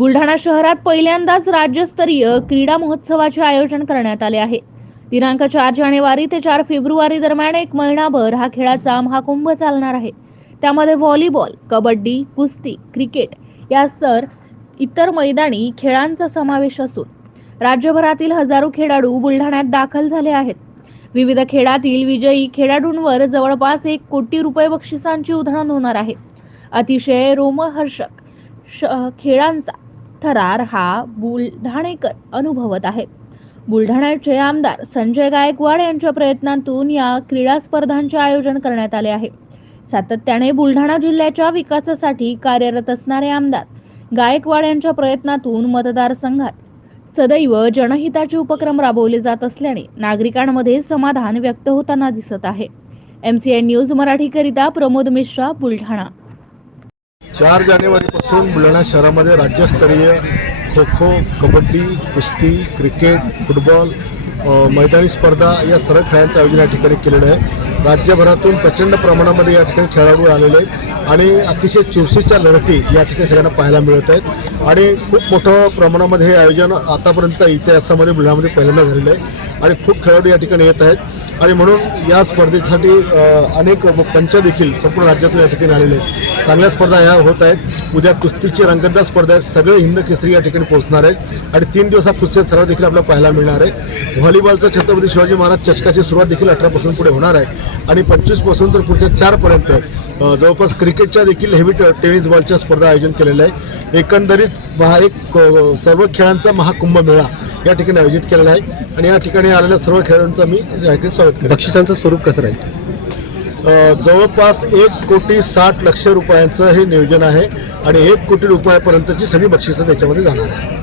बुलढाणा शहरात पहिल्यांदाच राज्यस्तरीय क्रीडा महोत्सवाचे आयोजन करण्यात आले आहे. दिनांक चार जानेवारी ते चार फेब्रुवारी दरम्यान एक महिनाभर हा खेळाचा महाकुंभ चालणार आहे. त्यामध्ये व्हॉलीबॉल कबड्डी कुस्ती क्रिकेट या सर इतर मैदानी खेळांचा समावेश असून राज्यभरातील हजारो खेळाडू बुलढाण्यात दाखल झाले आहेत. विविध खेळातील विजयी खेळाडूंवर जवळपास एक कोटी रुपये बक्षिसांची उधळण होणार आहे. अतिशय रोमहर्षक श- खेळांचा थरार हा बुलढाणेकर अनुभवत आहेत बुलढाण्याचे आमदार संजय गायकवाड यांच्या प्रयत्नांतून या क्रीडा स्पर्धांचे आयोजन करण्यात आले आहे. सातत्याने बुलढाणा जिल्ह्याच्या विकासासाठी कार्यरत असणारे आमदार गायकवाड यांच्या प्रयत्नातून मतदारसंघात सदैव जनहिताचे उपक्रम राबवले जात असल्याने नागरिकांमध्ये समाधान व्यक्त होताना दिसत आहे. एमसीआय न्यूज मराठीकरिता प्रमोद मिश्रा बुलढाणा. चार जानेवारीपासून बुलढाणा शहरामध्ये राज्यस्तरीय खो खो कबड्डी कुस्ती क्रिकेट फुटबॉल मैदानी स्पर्धा या सर्व खेळांचं आयोजन या ठिकाणी केलेलं आहे. राज्यभरातून प्रचंड प्रमाणामध्ये या ठिकाणी खेळाडू आलेले आहेत आणि अतिशय चुरशीच्या लढती या ठिकाणी सगळ्यांना पाहायला मिळत आहेत. आणि खूप मोठं प्रमाणामध्ये हे आयोजन आतापर्यंत इतिहासामध्ये बुलढाण्यामध्ये पहिल्यांदा झालेलं आहे आणि खूप खेळाडू या ठिकाणी येत आहेत. आणि म्हणून या स्पर्धेसाठी अनेक पंच देखील संपूर्ण राज्यातून या ठिकाणी आलेले आहेत. चांगल्या स्पर्धा ह्या होत आहेत. उद्या कुस्तीची रंगतदार स्पर्धा आहेत सगळे हिंद केसरी या ठिकाणी पोहोचणार आहेत. आणि तीन दिवसात कुस्ती थरार देखील आपल्याला पाहायला मिळणार आहे. व्हॉलीबॉलचा छत्रपती शिवाजी महाराज चषकाची सुरुवात देखील अठरापासून पुढे होणार आहे. आणि पंचवीसपासून तर पुढच्या चारपर्यंत जवळपास क्रिकेटच्या देखील हेवी ट- टेनिस बॉलच्या स्पर्धा आयोजन केलेल्या आहे एकंदरीत हा एक सर्व खेळांचा महाकुंभ मेळा या ठिकाणी आयोजित केलेला आहे. आणि या ठिकाणी आलेल्या सर्व खेळाडूंचं मी या ठिकाणी स्वागत बक्षिसांचं स्वरूप कसं राहील? जवळपास एक कोटी साठ लक्ष रुपयांचं हे नियोजन आहे आणि एक कोटी रुपयापर्यंतची सगळी बक्षिसं त्याच्यामध्ये जाणार आहे